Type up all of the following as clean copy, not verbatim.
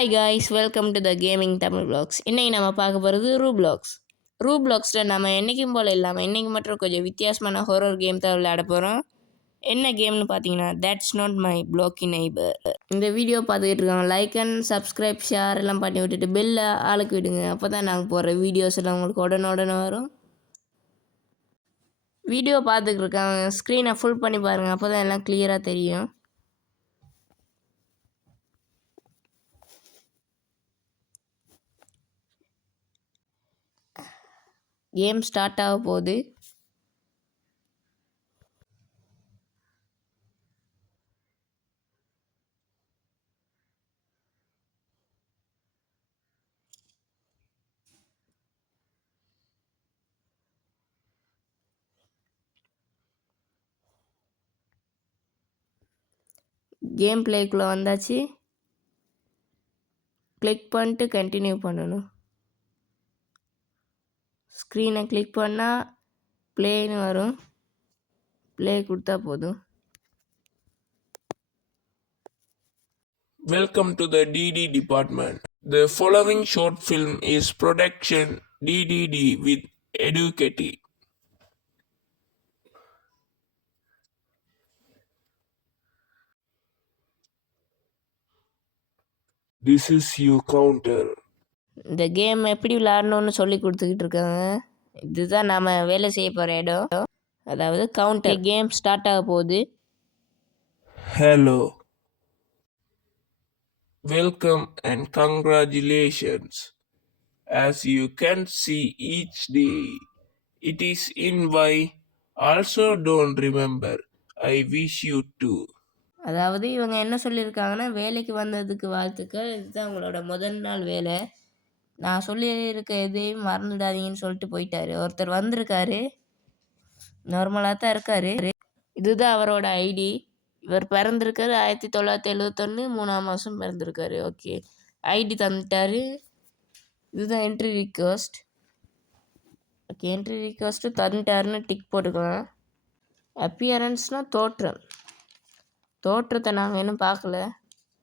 Hi guys, welcome to the gaming Tamil vlogs. இன்றைக்கி நம்ம பார்க்க போகிறது ரூப்ளாக்ஸ். ரூப்ளாக்ஸில் நம்ம என்றைக்கும் போல் இல்லாமல் இன்றைக்கி மட்டும் கொஞ்சம் வித்தியாசமான ஹொரர் கேம் தான் விளையாட போகிறோம். என்ன கேம்னு பார்த்தீங்கன்னா தட்ஸ் நாட் மை ப்ளாக்கி நெய்பர். இந்த வீடியோ பார்த்துக்கிட்டு இருக்காங்க லைக் அண்ட் சப்ஸ்கிரைப் ஷேர் எல்லாம் பண்ணி விட்டுட்டு பெல்லை ஆளுக்கு விடுங்க. அப்போ தான் நாங்கள் போகிற வீடியோஸ் எல்லாம் உங்களுக்கு உடனே வரும். வீடியோ பார்த்துக்கிட்டு இருக்காங்க ஸ்க்ரீனை ஃபுல் பண்ணி பாருங்கள், அப்போ தான் எல்லாம் கிளியராக தெரியும். கேம் ஸ்டார்ட் ஆக போகுது. கேம் பிளேக்குள்ளே வந்தாச்சு. கிளிக் பண்ணிட்டு கண்டினியூ பண்ணணும். ஸ்க்ரீனை கிளிக் பண்ணால் ப்ளேன்னு வரும். ப்ளே கொடுத்தா போதும். Welcome to the DD department. The following short film is production DDD with Educati. This is your counter. இந்த கேம் எப்படி விளாடணுன்னு சொல்லி கொடுத்துக்கிட்டு இருக்காங்க. இதுதான் நாம் வேலை செய்ய போகிற இடம், அதாவது கவுண்டர். கேம் ஸ்டார்ட் ஆக போகுது. Hello. Welcome and congratulations. As you can see each day, it is in why. Also don't remember, I wish you to. அதாவது இவங்க என்ன சொல்லியிருக்காங்கன்னா, வேலைக்கு வந்ததுக்கு வாழ்த்துக்கள், இதுதான் உங்களோட முதல் நாள் வேலை, நான் சொல்லியிருக்க எதையும் மறந்துடாதீங்கன்னு சொல்லிட்டு போயிட்டாரு. ஒருத்தர் வந்திருக்காரு, நார்மலாக தான் இருக்கார். இதுதான் அவரோட ஐடி. இவர் பிறந்திருக்காரு 1971 3ஆம் மாதம் பிறந்திருக்காரு. ஓகே, ஐடி தந்துட்டாரு. இதுதான் entry request. Okay, entry request தந்துட்டாருன்னு டிக் போட்டுக்கலாம். அப்பியரன்ஸ்னால் தோற்றத்தை நாங்கள் இன்னும் பார்க்கல,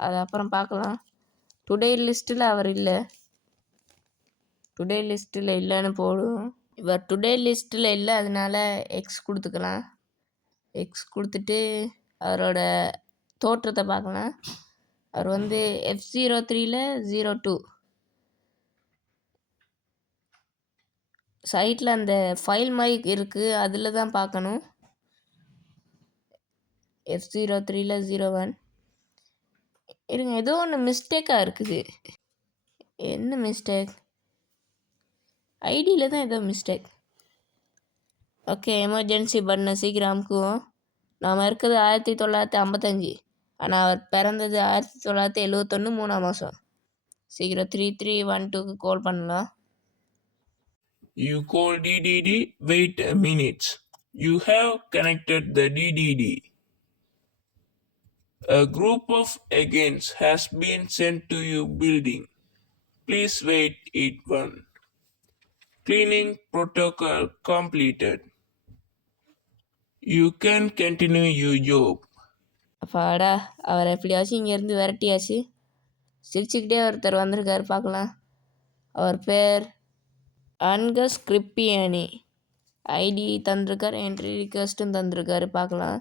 அது அப்புறம் பார்க்கலாம். டுடே லிஸ்ட்டில் அவர் இல்லை, டுடே லிஸ்ட்டில் இல்லைன்னு போடும். இவர் டுடே லிஸ்ட்டில் இல்லை, அதனால எக்ஸ் கொடுத்துக்கலாம். எக்ஸ் கொடுத்துட்டு அவரோட தோற்றத்தை பார்க்கலாம். அவர் வந்து F03 02 சைட்டில் அந்த ஃபைல் மைக் இருக்குது, அதில் தான் பார்க்கணும். F03 01 இருங்க, ஏதோ ஒன்று மிஸ்டேக்காக இருக்குது. என்ன மிஸ்டேக்? ஐடியில் தான் ஏதோ மிஸ்டேக். ஓகே, எமர்ஜென்சி பட்டனை சீக்கிரம் அமுக்குவோம். நாம் இருக்கிறது 1955, ஆனால் அவர் பிறந்தது 1971 3ஆம் மாதம். சீக்கிரம் 3312க்கு கால் பண்ணலாம். You call DDD, wait a minute. You have connected the DDD. A group of agents has been sent to your building. Please wait it one. Cleaning protocol completed. You can continue your job. அப்பாடா, அவர் எப்படியாச்சும் இங்கேருந்து விரட்டியாச்சு. சிரிச்சுக்கிட்டே ஒருத்தர் வந்திருக்காரு, பார்க்கலாம். அவர் பேர் அன்கஸ் கிரிப்பியானி. ID தந்திருக்காரு, entry ரிக்வஸ்ட்டும் தந்திருக்காரு, பார்க்கலாம்.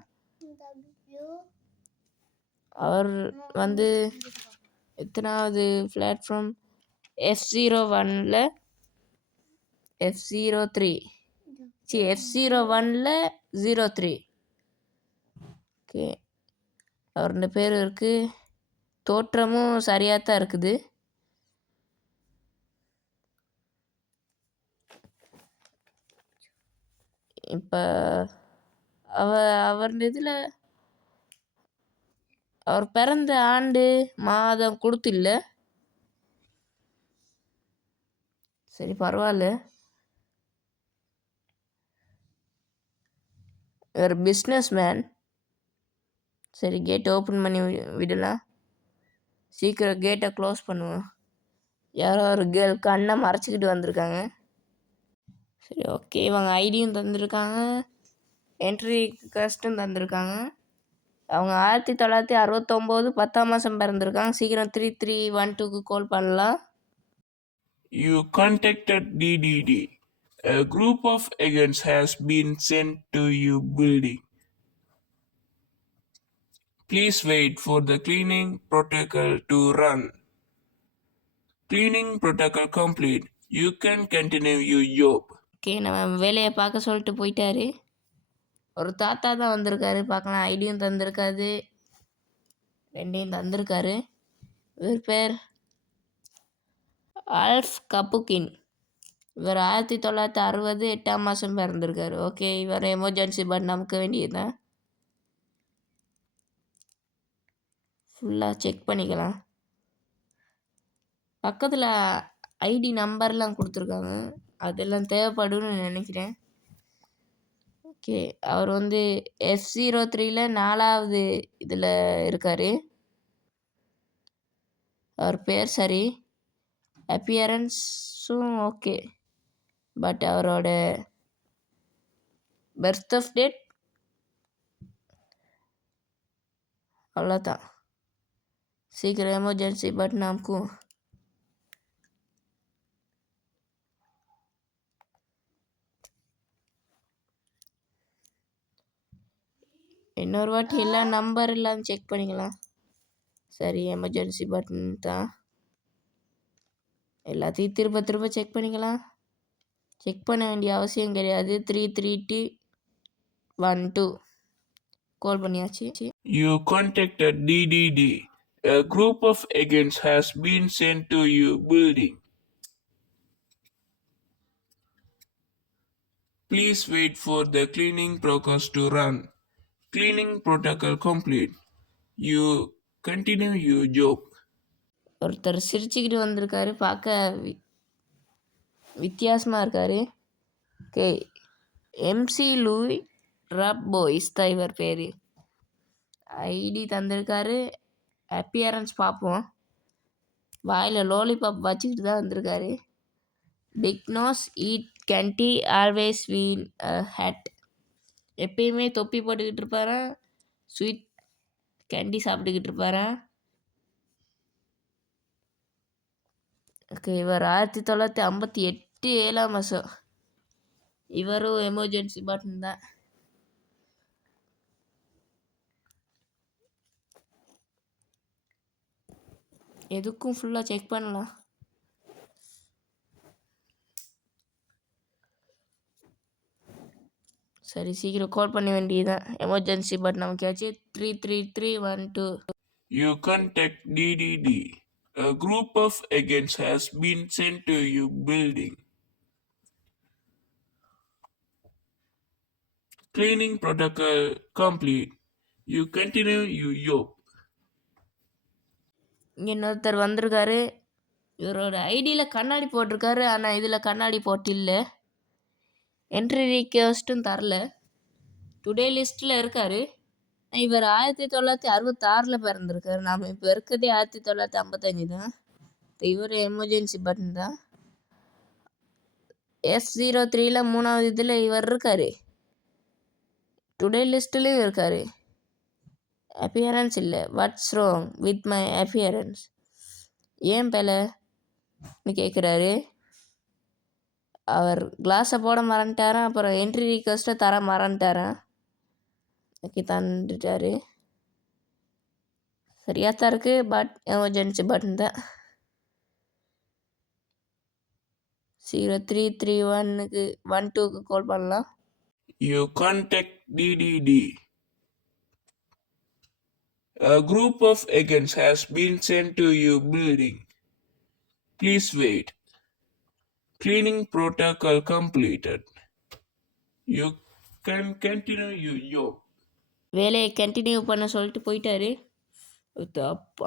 அவர் வந்து எத்தனாவது platform? F01 F03 F01 03. Okay, அவருடைய பேர் இருக்குது. தோற்றமும் சரியாக தான் இருக்குது. இப்போ அவர் இதில் அவர் பிறந்த ஆண்டு மாதம் கொடுத்தில்ல. சரி, பரவாயில்ல. ஒரு பிஸ்னஸ் மேன். சரி, கேட் ஓப்பன் பண்ணி விடலாம். சீக்கிரம் கேட்டை க்ளோஸ் பண்ணுவோம். யாரோ ஒரு கேர்ள் கண்ணை மறைச்சிக்கிட்டு வந்திருக்காங்க. சரி, ஓகே, இவங்க ஐடியும் தந்திருக்காங்க, என்ட்ரி ரிக்வஸ்ட்டும் தந்திருக்காங்க. அவங்க 1969 10ஆம் மாதம் பிறந்திருக்காங்க. சீக்கிரம் 3312க்கு கால் பண்ணலாம். You contacted DDD. A group of agents has been sent to your building. Please wait for the cleaning protocol to run. Cleaning protocol complete. You can continue your job. Okay, நம்ம வேலையை பார்க்க சொல்லிட்டு போயிட்டாரு. ஒரு தாத்தா தான் வந்திருக்காரு. பார்க்கலாம், ஐடியும் தந்திருக்காது, ரெண்டையும் தந்திருக்காரு. இவர் பேர் ஆல்ஃப் கப்புக்கின். இவர் 1960 8ஆம் மாதம் பிறந்திருக்காரு. ஓகே, இவர் எமர்ஜென்சி பட் நமக்கு வேண்டியதுதான். ஃபுல்லாக செக் பண்ணிக்கலாம். பக்கத்தில் ஐடி நம்பர்லாம் கொடுத்துருக்காங்க, அதெல்லாம் தேவைப்படும்னு நினைக்கிறேன். ஓகே, அவர் வந்து F03ல் 4வது இதில் இருக்கார். அவர் பேர் சரி, அப்பியரன்ஸும் ஓகே, பட் அவரோட பர்த் ஆஃப் டேட் அவ்வளோதான். சீக்கிரம் எமர்ஜென்சி பட் நமக்கும் இன்னொரு வாட்டி எல்லா நம்பர் எல்லாம் செக் பண்ணிக்கலாம். சரி, எமர்ஜென்சி பட்டன் தான். எல்லாத்தையும் திரும்ப திரும்ப செக் பண்ணிக்கலாம். செக் பண்ண வேண்டிய அவசியம் கிடையாது. 33212 கால் பண்ணியாச்சு. You contacted DDD. A group of agents has been sent to your building. Please wait for the cleaning process to run. Cleaning protocol complete. You continue your job. ஒருத்தர் சிரிச்சுக்கிட்டு வந்திருக்காரு. பார்க்க வித்தியாசமாக இருக்கார். ஓகே, எம்சி லூய் ரப்போய்ஸ் தான் இவர் பேர். ஐடி தந்திருக்காரு. அப்பியரன்ஸ் பார்ப்போம். வாயில் லோலிபாப் வச்சுக்கிட்டு தான் வந்திருக்காரு. Big nose, eat candy, always wear hat. எப்பயுமே தொப்பி போட்டுக்கிட்டு இருப்பாரா, ஸ்வீட் கேண்டி சாப்பிட்டுக்கிட்டு இருப்பாரா. ஓகே, இவர் 1958 7ஆம் மாதம். இவரும் எமர்ஜென்சி பட்டன் தான். எதுக்கும் ஃபுல்லாக செக் பண்ணலாம். சரி, சீக்கிரம் கால் பண்ண வேண்டியதுதான். எமர்ஜென்சி பட் நமக்கு ஆச்சு. 33312. You contact DDD. A group of agents has been sent to your building. Cleaning protocol complete. You continue your job. இங்கே இன்னொருத்தர் வந்திருக்காரு. இவரோட ஐடியில் கண்ணாடி போட்டிருக்காரு, ஆனால் இதில் கண்ணாடி போட்டு இல்லை. என்ட்ரி ரிக்வெஸ்ட்டும் தரல. டுடே லிஸ்ட்டில் இருக்கார். இவர் 1966 பிறந்திருக்காரு. நாம் இப்போ இருக்கிறதே 1955 தான். இவர் எமர்ஜென்சி பட்டன் தான். F03ல் 3வது இதில் இவர் இருக்கார். டுடே லிஸ்ட்லேயும் இருக்கார். அப்பியரன்ஸ் இல்லை. What's wrong with my appearance? ஏன் பேலன்னு கேட்குறாரு. அவர் கிளாஸை போட மறந்துட்டாரான். அப்புறம் என்ட்ரி ரிக்வெஸ்ட்டை தர மறந்துட்டாரான். ஓகே, தந்துட்டாரு. சரியாக தான் இருக்குது, பட் எமர்ஜென்சி பட்டன் தான். 033112க்கு கால் பண்ணலாம். You contact DDD. A group of agents has been sent to your building. Please wait. Cleaning protocol completed. You can continue your job. வேலையை கண்டினியூ பண்ண சொல்லிட்டு போயிட்டாரு.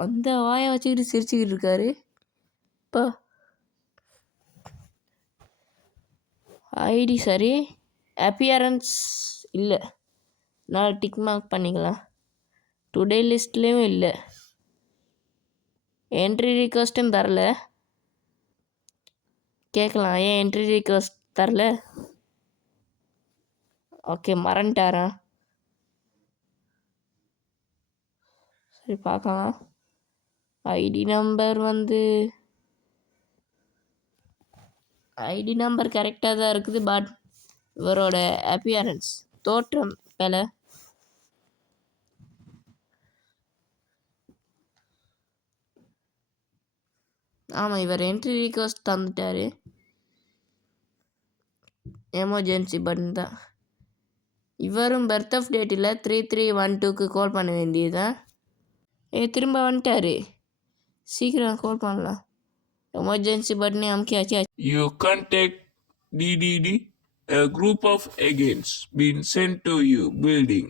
அந்த வாயை வச்சுக்கிட்டு சிரிச்சுக்கிட்டு இருக்காரு. இப்போ ஐடி சரி, அப்பியரன்ஸ் இல்லை, நான் டிக் மார்க் பண்ணிக்கலாம். டுடே லிஸ்ட்லேயும் இல்லை. என்ட்ரி ரிக்வெஸ்ட்டும் தரல. கேட்கலாம், ஏன் என்ட்ரி ரிக்வெஸ்ட் தரல? ஓகே, மறந்துட்டாரா? சரி பார்க்கலாம். ஐடி நம்பர் கரெக்டாக தான் இருக்குது. பட் இவரோட அப்பியரன்ஸ் தோற்றம் பிழை. ஆமாம், இவர் என்ட்ரி ரிக்வஸ்ட் தந்துட்டார். எமர்ஜென்சி பட்டன் தான். இவரும் பர்த் ஆஃப் டேட்டில் 3312க்கு கால் பண்ண வேண்டியதுதான். திரும்ப வந்துட்டார். சீக்கிரம் கால் பண்ணலாம். Emergency பட்டனே அமுக்கியாச்சு. You contact DDD. A group of agents been sent to you building.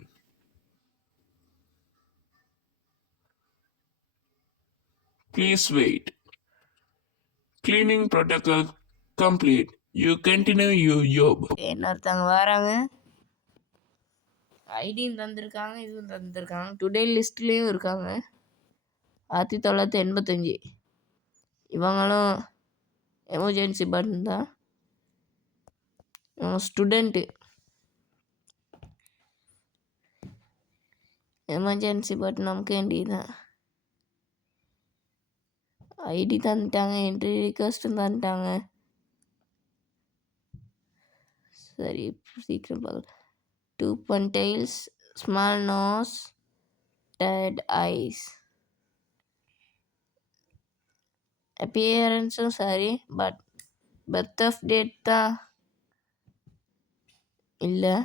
Please wait. Cleaning protocol complete. You continue your job. இன்னொருத்தவங்க வராங்க. ஐடியும் தந்திருக்காங்க, இதுவும் தந்திருக்காங்க. டுடே லிஸ்ட்லேயும் இருக்காங்க. 1985. இவங்களும் எமர்ஜென்சி பட்டன் தான். இவங்க ஸ்டூடெண்ட்டு. எமர்ஜென்சி பட்டன் நமக்கு வேண்டியதுதான். ஐடி தந்துட்டாங்க, என்ட்ரி ரிக்வஸ்ட்டும் தந்துட்டாங்க. சரி, சீக்கிரம் பார்க்கலாம். 2 ponytails, small nose, dead eyes. அப்பியரன்ஸும் சரி, பட் பர்த் ஆஃப் டேட் தான் இல்லை.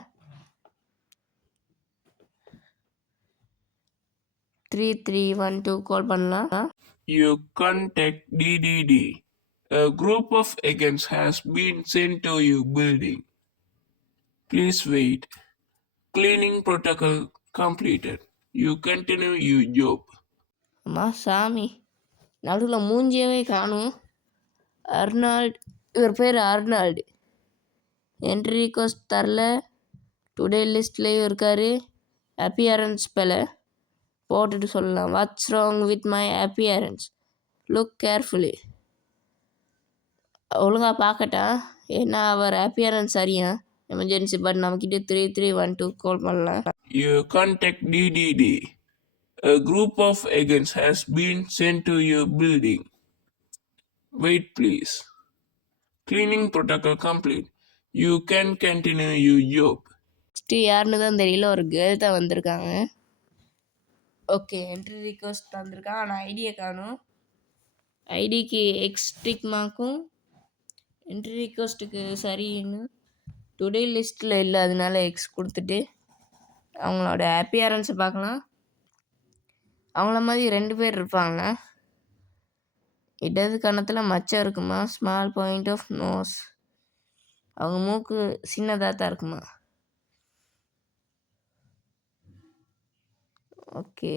3312 கால் பண்ணலாம். You contact DDD. A group of agents has been sent to you building. Please wait. Cleaning protocol completed. You continue your job. அம்மா சாமி, நடுவில் மூஞ்சியவே காணும். Arnold, இவர் பேர் அர்னால்டு. என்ட்ரி ரிக்வஸ்ட் தரல. டுடே லிஸ்ட்லேயும் இருக்கார். அப்பியரன்ஸ் பிழை போட்டுட்டு சொல்லலாம். What's wrong with my appearance? Look carefully. ஒழுங்காக பார்க்கட்டா, ஏன்னா அவர் அப்பியரன்ஸ் சரியா. எமர்ஜென்சி பட் நம்மக்கிட்ட 3312 கால் பண்ணலாம். You contact DDD. A group of agents has been sent to your building. Wait please. Cleaning protocol complete. You can continue your job. Next யாருன்னு தான் தெரியல, ஒரு girl தான் வந்திருக்காங்க. ஓகே, என்ட்ரி ரிக்வஸ்ட் தந்திருக்கான், ஆனால் ஐடியை காணும். ஐடிக்கு எக்ஸ்டிக் மார்க்கும் என்ட்ரி ரிக்வஸ்ட்டுக்கு சரின்னு டுடே லிஸ்ட்டில் இல்லை, அதனால எக்ஸ் கொடுத்துட்டு அவங்களோட அப்பியரன்ஸை பார்க்கலாம். அவங்கள மாதிரி 2 பேர் இருப்பாங்களா? இடது கன்னத்தில் மச்சம் இருக்குமா? Small point of nose. அவங்க மூக்கு சின்னதாக தான் இருக்குமா? ஓகே,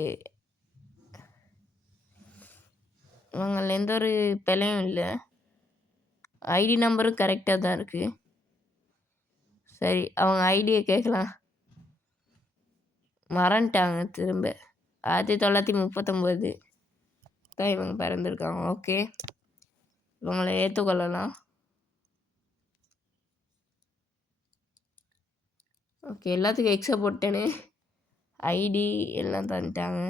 இவங்களில் எந்த ஒரு பிழையும் இல்லை. ஐடி நம்பரும் கரெக்டாக தான் இருக்குது. சரி, அவங்க ஐடியை கேட்கலாம். மறந்துட்டாங்க திரும்ப. 1939 தான் இவங்க பிறந்திருக்காங்க. ஓகே, இவங்களை ஏற்றுக்கொள்ளலாம். ஓகே, எல்லாத்துக்கும் எக்ஸை போட்டேன்னு ஐடி எல்லாம் தந்துட்டாங்க.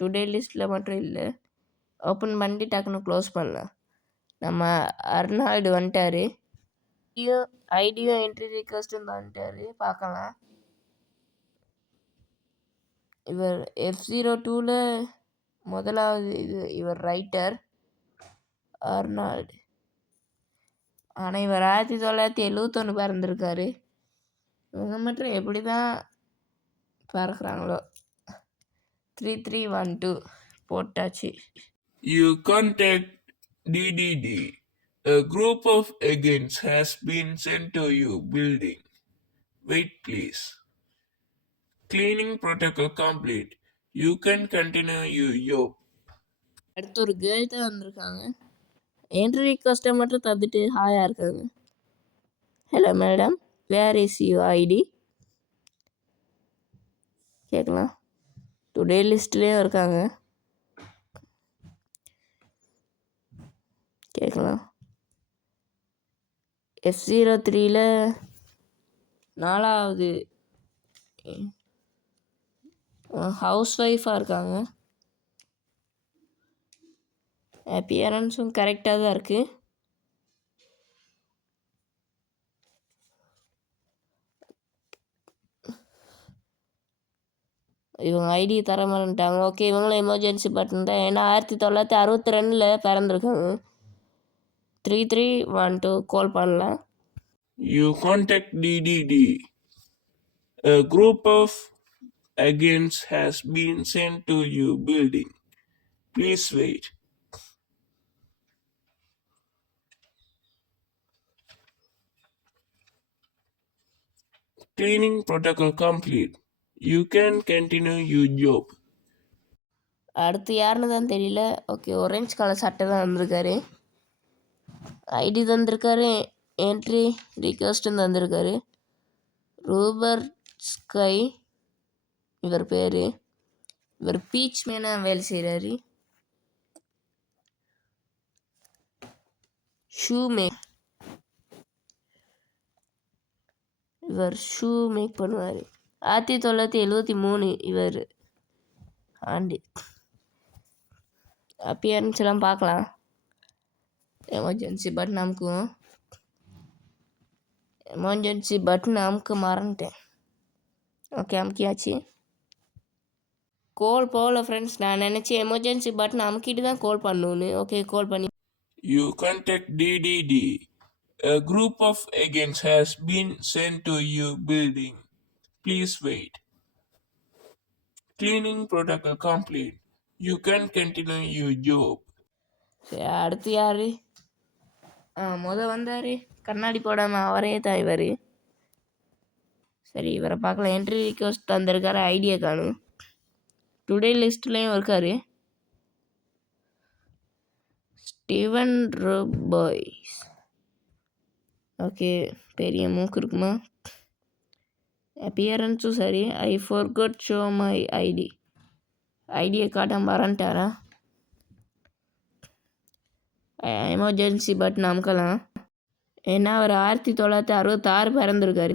டுடே லிஸ்ட்டில் மட்டும் இல்லை. ஓப்பன் பண்ணிட்டு டக்குன்னு க்ளோஸ் பண்ணலாம். நம்ம அர்னால்டு வந்துட்டார். ஐடியும் என்ட்ரி ரிக்வஸ்ட்டும் தந்துட்டார். பார்க்கலாம். இவர் F02ல் முதலாவது இவர் ரைட்டர் அர்னால்டு. ஆனால் இவர் 1971 பிறந்திருக்காரு. இவங்க மட்டும் எப்படி தான் பறக்கிறாங்களோ. 3312 போட்டாச்சு. You contact DDD. A group of agents has been sent to you building. Wait please. Cleaning protocol complete. You can continue your job. அடுத்து ஒரு கேர்ள் தான் வந்திருக்காங்க. என்ட்ரி ரிக்வஸ்ட்டை மட்டும் தந்துட்டு ஹாயாக இருக்காங்க. Hello madam, where is you ID கேட்கலாம். Today லிஸ்ட்லேயும் இருக்காங்க. கேட்கலாம். F03ல் 4வது ஹவுஸ் ஒய்ஃபாக இருக்காங்க. அப்பியரன்ஸும் கரெக்டாக தான் இருக்குது. இவங்க ஐடி தர மாட்டேன்ட்டாங்க. ஓகே, இவங்களும் எமர்ஜென்சி பட்டன் தான். ஏன்னா 1962 பிறந்திருக்காங்க. 3312 கால் பண்ணலாம். You contact DDD. A group of agents has been sent to your building. Please wait. Cleaning protocol complete. You can continue your job. அடுத்து யாருன்னு தான் தெரியல. ஓகே, orange கலர் சட்டை தான் வந்திருக்காரு. ஐடி தந்திருக்காரு. என்ட்ரி ரிக்வஸ்ட்டும் தந்திருக்காரு. ரூபர் ஸ்கை இவர் பேர். இவர் பீச் மேனாக வேலை செய்கிறாரு. ஷூ மேக் இவர் ஷூ மேக் பண்ணுவார். 1973 இவர் ஆண்டு. அப்பியரன்ஸ் எல்லாம் பார்க்கலாம். எமர்ஜென்சி பட்டன் அமுக்குவோம். எமர்ஜென்சி பட்டன் அமுக்க மறந்துட்டேன். ஓகே, அமுக்கியாச்சு. கால் போகல ஃப்ரெண்ட்ஸ். நான் நினச்சேன் எமர்ஜென்சி பட்டன் அமுக்கிட்டு தான் கால் பண்ணணுன்னு. ஓகே, கால் பண்ணி. You contact DDD. A group of agents has been sent to your building. Please wait. Cleaning protocol complete. You can continue your job. சரி, அடுத்து யார்? வந்தார் கண்ணாடி போடாமல், அவரே தான் இவர். சரி, இவரை பார்க்கலாம். என்ட்ரி ரிக்வஸ்ட் தந்திருக்காரு. ஐடியா காணும். டுடே லிஸ்ட்லேயும் இருக்கார். ஸ்டீவன் ரோபாய்ஸ். ஓகே, பெரிய மூக்கு இருக்குமா? அப்பியரன்ஸும் சரி. ஐ ஃபர்காட் ஷோ மை ஐடியை காட்ட மறந்துட்டாரா? Emergency button அமுக்கலாம். ஏன்னா அவர் 1966 பிறந்திருக்காரு.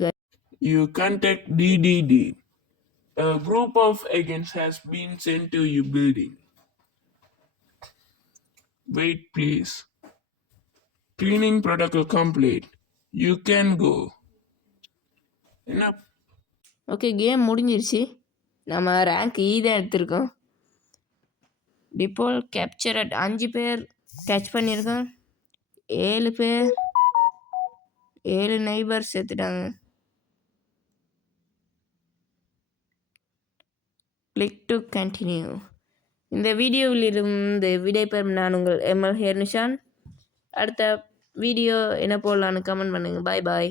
You contact DDD. A group of agents has been sent to your building. Wait, please. Cleaning protocol complete. You can go. Enough. Okay, game முடிஞ்சிருச்சு. நம்ம ரேங்க் தான் எடுத்திருக்கோம். டிப்போல் capture at 5 பேர் catch பண்ணியிருக்கோம். 7 நெய்பர்ஸ் சேர்த்துட்டாங்க. Click to continue. இந்த வீடியோவில் இருந்து விடைபெறும் நான் உங்கள் எம்எல் ஹேர்னிஷான். அடுத்த வீடியோ என்ன போடலான்னு கமெண்ட் பண்ணுங்கள். பாய் பாய்.